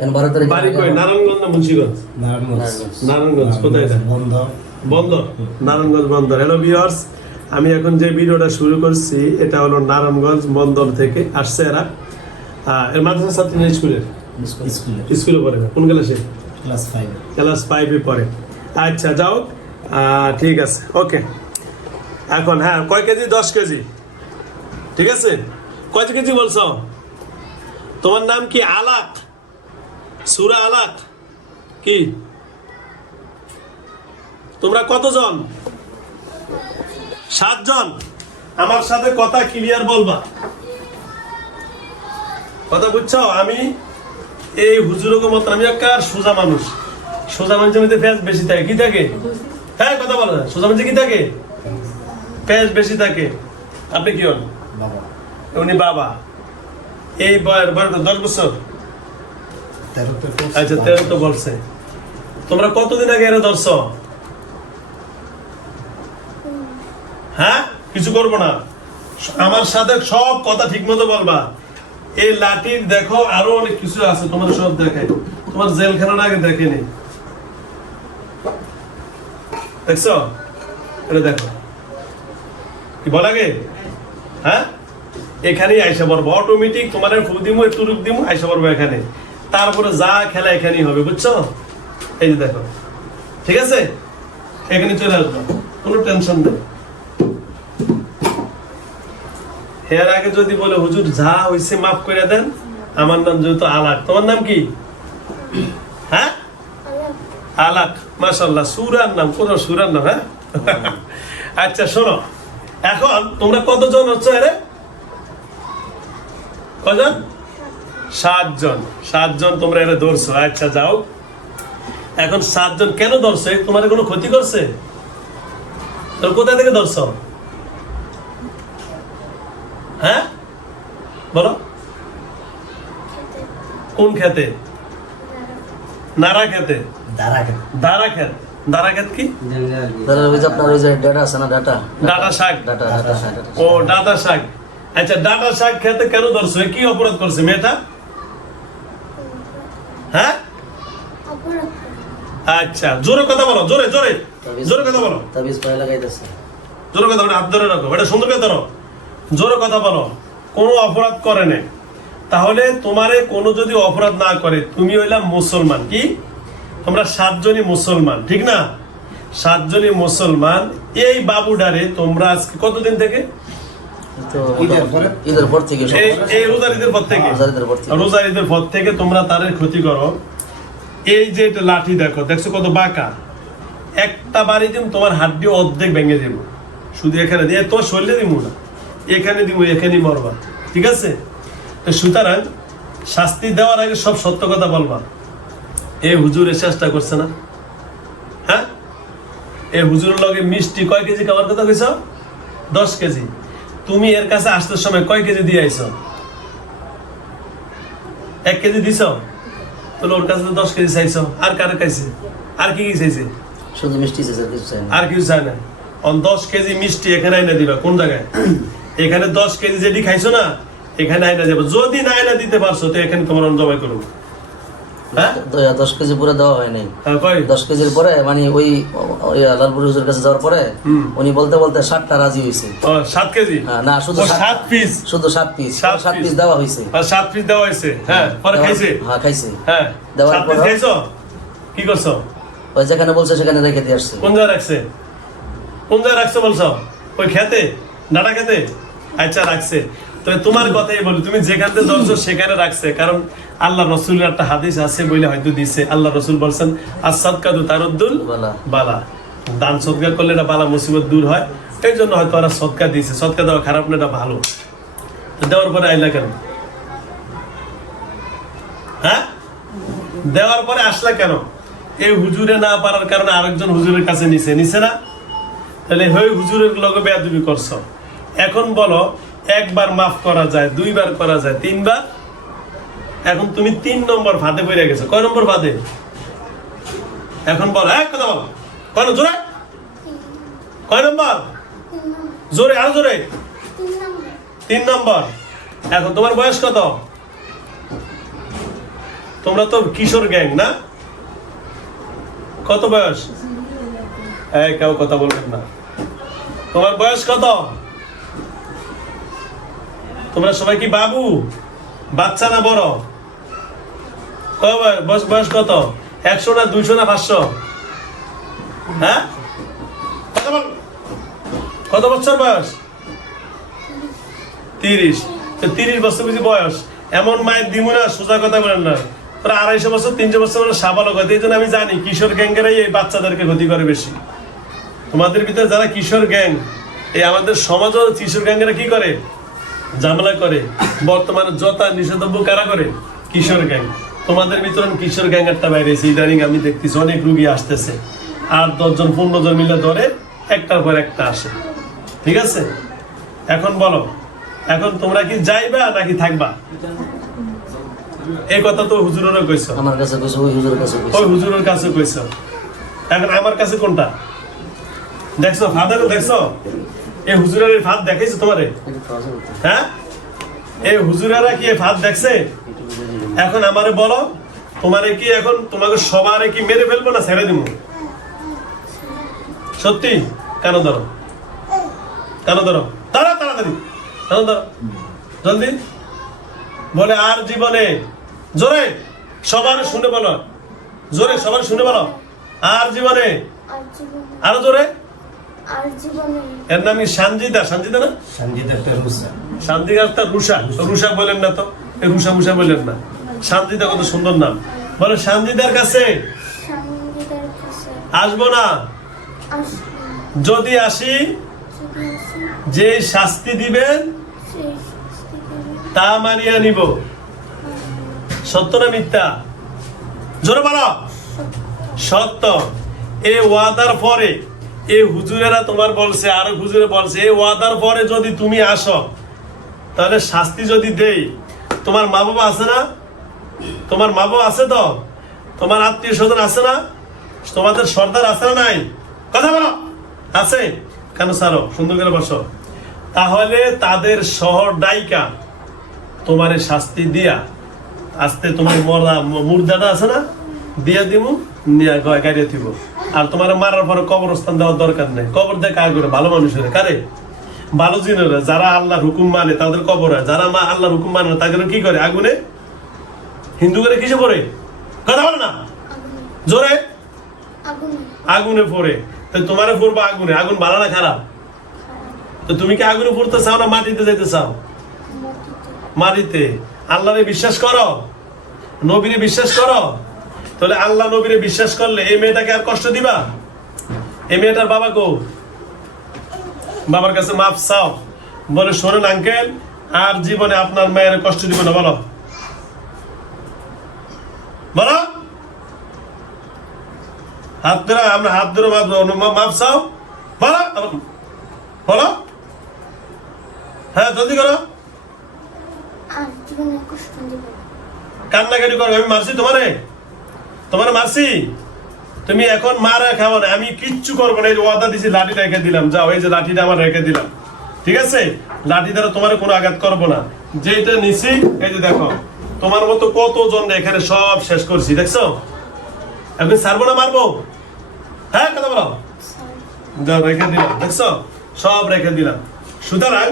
এখন বারো তারিখ বাড়ি কই নারায়ণগঞ্জ না মুন্সিগঞ্জ? নারায়ণগঞ্জ। নারায়ণগঞ্জ। কোথায় এটা? বন্ধ বন্দর? নারায়ণগঞ্জ বন্দর। হ্যালো ভিউয়ার্স আমি এখন যে ভিডিওটা শুরু করছি এটা হলো নারায়ণগঞ্জ বন্দর থেকে আসছে এরা। এর মাদ্রাসা ছাত্রী না স্কুলের? স্কুলে স্কুলে পড়ে কোন ক্লাসে? ক্লাস ফাইভ ক্লাস ফাইভে পড়ে। আচ্ছা যাও ঠিক আছে। ওকে এখন হ্যাঁ কয় কেজি? দশ কেজি। ঠিক আছে? কয় কেজি বলছো? তোমার নাম কি? আলাক সুরা আলাক। কি? তোমরা কতজন? সাতজন। আমার সাথে কথা ক্লিয়ার বলবা। কথা বুঝছ? আমি এই হুজুরকে মত আমি একটা সোজা মানুষ। সোজা মানুষের মধ্যে ফ্যাস বেশি থাকে কি থাকে? হ্যাঁ কথা বলো। সোজা মানুষে কি থাকে? ফ্যাস বেশি থাকে। আপনি কি হন? বাবা। উনি বাবা। এই বয়ের বয়স দশ বছর। আচ্ছা তেরো তো বলছে। তোমরা কতদিন আগে এরা ধরছ? হ্যাঁ? কিছু করব না। আমার সাথে সব কথা ঠিক মতো বলবা। এই লাঠির দেখো, আরও অনেক কিছু আছে সব তোমার জেলখানা আগে দেখেনি। এটা দেখো। কি বল আগে? হ্যাঁ? এখানেই আইসা পড়ব। অটোমেটিক তোমার ফু দিমু একটু রূপ দিমু, আইসা পড়ব এখানে। তারপরে যা খেলা এখানেই হবে, বুঝছ? এই যে দেখো। ঠিক আছে? এখানে চলে আসব। কোনো টেনশন নেই। এর আগে যদি বলে, হুজুর, যা হইছে মাফ করে দেন। আমার নাম যেহেতু আলাক। তোমার নাম কি? হ্যাঁ? আলাক। মাশাল্লাহ সুরার নাম। কোন সুরার নাম হ্যাঁ? আচ্ছা শোনো। এখন তোমরা কতজন হচ্ছে এরে? কজন সাতজন। সাতজন তোমরা এরা ধরছো। আচ্ছা যাও। এখন সাতজন কেন ধরছে? তোমার কোনো ক্ষতি করছে? তোর কোথা থেকে ধরছো? হ্যাঁ? বলো। কোন খেতে? নারা খেতে দারা খেত দারা খেত কি আপনার ওই যে ডাটা আছে না ডাটা? ডাটা শাক। ডাটা ডাটা ডাটা ও ডাটা শাক। আচ্ছা ডাটা শাক খেতে কেন ধরছো? কি অপরাধ করছে? মেয়েটা? হ্যাঁ? আচ্ছা জোরে কথা বলো জোরে জোরে জোরে কথা বলো। তাবিজ পায়ে লাগাইতেছে। জোরে কথা বলো হাত ধরে রাখো এটা সুন্দর কথা ধরো জোরে কথা বলো কোনো অপরাধ করে না তাহলে তোমারে কোনো যদি অপরাধ না করে তুমি হইলাম মুসলমান কি? তোমরা সাতজনই মুসলমান ঠিক না? সাতজনই মুসলমান এই বাবুডারে তোমরা আজকে কতদিন থেকে? ঈদের পর থেকে এই এই রোজার ঈদের পর থেকে? রোজার ঈদের পর থেকে। রোজার ঈদের পর থেকে তোমরা তাদের ক্ষতি করো। এই যে এটা লাঠি দেখো দেখছ কত বাঁকা? একটা বাড়ি দিম তোমার হাড্ডি অর্ধেক ভেঙে দেব। শুধু এখানে দিয়ে তোমার শরীরে দিব না এখানে দিব এখানেই মরবা। ঠিক আছে? তো সুতরাং শাস্তি দেওয়ার আগে সব সত্য কথা বলবা। এই হুজুরের চেষ্টা করছে না? হ্যাঁ? এই হুজুরের লগে মিষ্টি কয় কেজি খাওয়ার কথা কইছ? দশ কেজি। তুমি এর কাছে আসতে সময় কয় কেজি দিয়ে আইছো? এক কেজি দিছ? তাহলে ওর কাছে দশ কেজি চাইছো। আর কার খাইছে আর কি কি চাইছে? শুধু মিষ্টি স্যার কিছু চাই না। আর কিছু চায় না। অন দশ কেজি মিষ্টি এখানে আইনা দিবা কোন জায়গায়? এখানে দশ কেজি যেটি খাইছো না এখানে আইনা যাব যদি না আইনা দিতে পারছ তো এখানে তোমার জবাই করব দশ কেজি পুরো দেওয়া হয় নাই। হ্যাঁ, দশ কেজির পরে মানে ওই ওই লালপুর হুজুর কাছে যাওয়ার পরে উনি বলতে বলতে ষাটটা রাজি হয়েছে সাত কেজি? হ্যাঁ, না শুধু সাত- পিস? শুধু সাত পিস। সাত সাত পিস। দেওয়া হয়েছে সাত পিস দেওয়া হয়েছে হ্যাঁ খাইছে? হ্যাঁ খাইছে। হ্যাঁ দেওয়ার পর- কি করছ? ওই যেখানে বলছে সেখানে রেখে দিয়ে আসছে। কোন জায়গায় রাখছে? কোন জায়গায় রাখছে বলছো? ওই খেতে? ডাটা খেতে? আচ্ছা রাখছে। তো তোমার কথাই বলি তুমি যেখান থেকে ধরছো সেখানে রাখছে কারণ আল্লাহ রসুলের একটা হাদিস আছে বলে হয়তো দিছে। আল্লাহ রসুল বলছেন আসাদ কাদু তারুদ্দুল বালা। বালা। দান সদকা করলে এটা বালা মুসিবত দূর হয়। এই জন্য হয়তো ওরা সদকা দিয়েছে। সদকা দেওয়া খারাপ না এটা ভালো। দেওয়ার পরে আইলা কেন? হ্যাঁ? দেওয়ার পরে আসলা কেন? এই হুজুরে না পারার কারণে আরেকজন হুজুরের কাছে নিছে। নিছে না? তাহলে হই হুজুরের লগে বেয়াদবি করছ। এখন বলো একবার মাফ করা যায়, দুইবার করা যায়, তিনবার। এখন তুমি তিন নম্বর ফাঁদে পড়ে গেছো। কয় নম্বর ফাঁদে? এখন বলো, এক কথা বলো। কয়? জোরে? কয় নম্বর? জোরে, আরও জোরে। তিন নম্বর। এখন তোমার বয়স কত? তোমরা তো কিশোর গ্যাং, না? কত বয়স? এই কেউ কথা বলবেন না। তোমার বয়স কত? তোমরা সবাই কি বাবু? বাচ্চা না বড়? বয়স- বয়স কত? একশো না দুইশো না পাঁচশো? হ্যাঁ? কত বছর বয়স? তিরিশ। তিরিশ বছর বুঝি বয়স। এমন মায়ের দিমু না সোজা কথা বলেন না। তোরা আড়াইশো বছর, তিনশো বছর মানে সাবালক হয়। এই জন্য আমি জানি, কিশোর গ্যাংকেরাই এই বাচ্চাদেরকে ক্ষতি করে বেশি। তোমাদের ভিতরে যারা কিশোর গ্যাং, এই আমাদের সমাজও কিশোর গ্যাংরা কি করে? ঝামেলা করে। বর্তমানে যথা নিষেধব্য কারা করে? কিশোর গ্যাং। তোমাদের ভিতরে কিশোর গ্যাং একটা বাইরেছে ইদানিং আমি দেখতেছি অনেক রুগী আসতেছে। আর দশজন পনেরো জন মিলে ধরে একটার পর একটা আসে। ঠিক আছে? এখন বলো এখন তোমরা কি যাইবা নাকি থাকবা? এই কথা তো হুজুরেরও কইছো। আমার কাছে কইছে ওই হুজুরের কাছে কইছো। ওই হুজুরের কাছে কইছো। এখন আমার কাছে কোনটা? দেখছ ফাদার দেখছ? ফাঁদ তোমারে? হ্যাঁ? হুজুরেরা কি ফাঁদ দেখছে? এখন আমারে বলো তোমারে কি এখন তোমাকে সবারে কি মেরে ফেলব না ছেড়ে দিব? সত্যি? কেন ধরো? কেন ধরো? তাড়া তাড়াতাড়ি। কেন ধরো? জলদি। বলে আর জীবনে জোরে সবার শুনে বলো। জোরে সবার শুনে বলো। আর জীবনে। আর জোরে। এর নাম সানজিদা? সানজিদা না? রুষা রুষা বলেন না তো। এই রুষা মুষা বলেন না। শান্তিদা কত সুন্দর নাম। বলে শান্তিদার কাছে? আসব না। যদি আসি যে শাস্তি দিবেন তা মানিয়া নিব। সত্য না মিথ্যা? জোরে বলো। সত্য। এ ওয়াদার পরে এই হুজুরেরা তোমার বলছে আরও হুজুরে বলছে এই ওয়াদার পরে যদি তুমি আসো, তাহলে শাস্তি যদি দেই, তোমার মা বাবা আছে না? তোমার মা বাবা আছে তো? তোমার আত্মীয় স্বজন আছে না? তোমাদের সর্দার আছে না নাই? কথা বলো। আছে? কেন সারো সুন্দর করে বসো। তাহলে তাদের শহর ডাইকা, তোমার শাস্তি দিয়া আস্তে তোমার মরা মুর্দাটা আছে না? দিয়া দিমু, নিয়া গাড়িয়ে দিব। আর তোমার মারার পরে কবরস্থান দেওয়ার দরকার নেই। কবর দেয় কাজ করে ভালো মানুষের। কারে? ভালো জিনেরা যারা আল্লাহর হুকুম মানে তাদের কবর। হয় যারা মা আল্লাহর হুকুম মানে তাদের কি করে? আগুনে? হিন্দু করে কিছু করে কথা বলে না? জোরে? আগুনে। পড়ে। তো তোমারে পড়ব আগুনে। আগুন ভালো না খারাপ? তো তুমি কি আগুনে পড়তে চাও না মাটিতে যেতে চাও? মাটিতে। আল্লাহরে বিশ্বাস করো? নবীরে বিশ্বাস করো? তাহলে আল্লাহ নবীরে বিশ্বাস করলে এই মেয়েটাকে আর কষ্ট দিবা? এই মেয়েটার বাবা কো? বাবার কাছে মাপ চাও। বলে শোনেন আঙ্কেল আর জীবনে আপনার মায়ের কষ্ট দিব না বলো। বলো। হাত ধরে আমরা হাত ধরে মাপ চাও। বলো। বলো। হ্যাঁ জলদি করো। কান্নাকাটি করো আমি মারছি তোমারে। তোমার মাসি তুমি এখন মারা খাব না আমি কিচ্ছু করব না। এই ওয়াদা দিছি লাঠি রেখে দিলাম। যাও এই যে লাঠিটা আমার রেখে দিলাম। ঠিক আছে? লাঠি দ্বারা তোমার কোনো আঘাত করব না। যেটা নিছি এই যে দেখো তোমার মতো কতজন এখানে সব শেষ করছি দেখছ? এখন ছাড়বো না মারবো? হ্যাঁ কথা বলো। দাও, রেখে দিলাম দেখছ? সব রেখে দিলাম। সুতরাং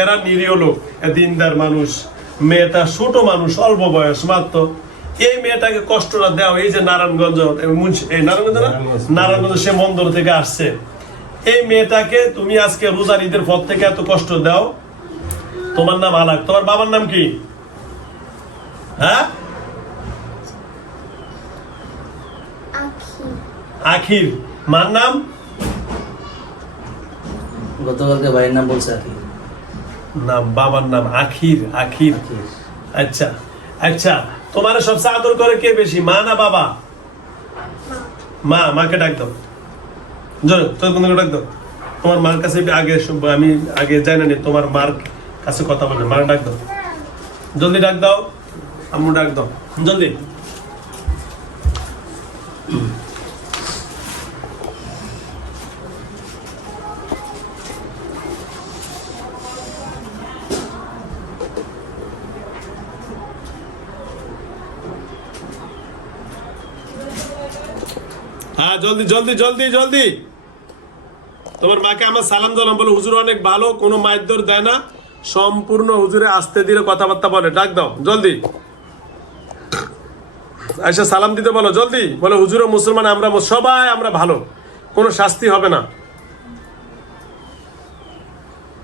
এরা নিরীহ লোক দিনদার মানুষ মেয়েটা ছোট মানুষ অল্প বয়স মাত্র এই মেয়েটাকে কষ্টটা দেওয়া এই যে নারায়ণগঞ্জ এই নারায়ণগঞ্জ না? নারায়ণগঞ্জ। সে মন্দর থেকে আসছে। এই মেয়েটাকে তুমি আজকে রোজার ঈদের পর থেকে এত কষ্ট দাও। তোমার নাম আলাক তোমার বাবার নাম কি? হ্যাঁ? আখির। মার নাম? গতকালকে ভাইয়ের নাম বলছে আর কি না বাবার নাম আখির। আখির। আচ্ছা। আচ্ছা তোমার সবচেয়ে আদর করে কে বেশি, মা না বাবা? মা, মাকে ডাক দাও। জোরে, তোর বন্ধুকে ডাক দাও। তোমার মার কাছে আগে আমি আগে জানি না তোমার মার কাছে কথা বলে মার ডাক দাও। জলদি ডাক দাও, আম্মু ডাক দাও। জলদি। জলদি জলদি জলদি জলদি। তোমার মাকে আমার সালাম জানাম বলে, হুজুর অনেক ভালো, কোনো মাইদর দেয় না। সম্পূর্ণ হুজুরে আসতে দিলে কথাবার্তা বলে, ডাক দাও, জলদি। আচ্ছা সালাম দিতে বলো, জলদি। বলে, হুজুর মুসলমান, আমরা সবাই আমরা ভালো, কোনো শাস্তি হবে না।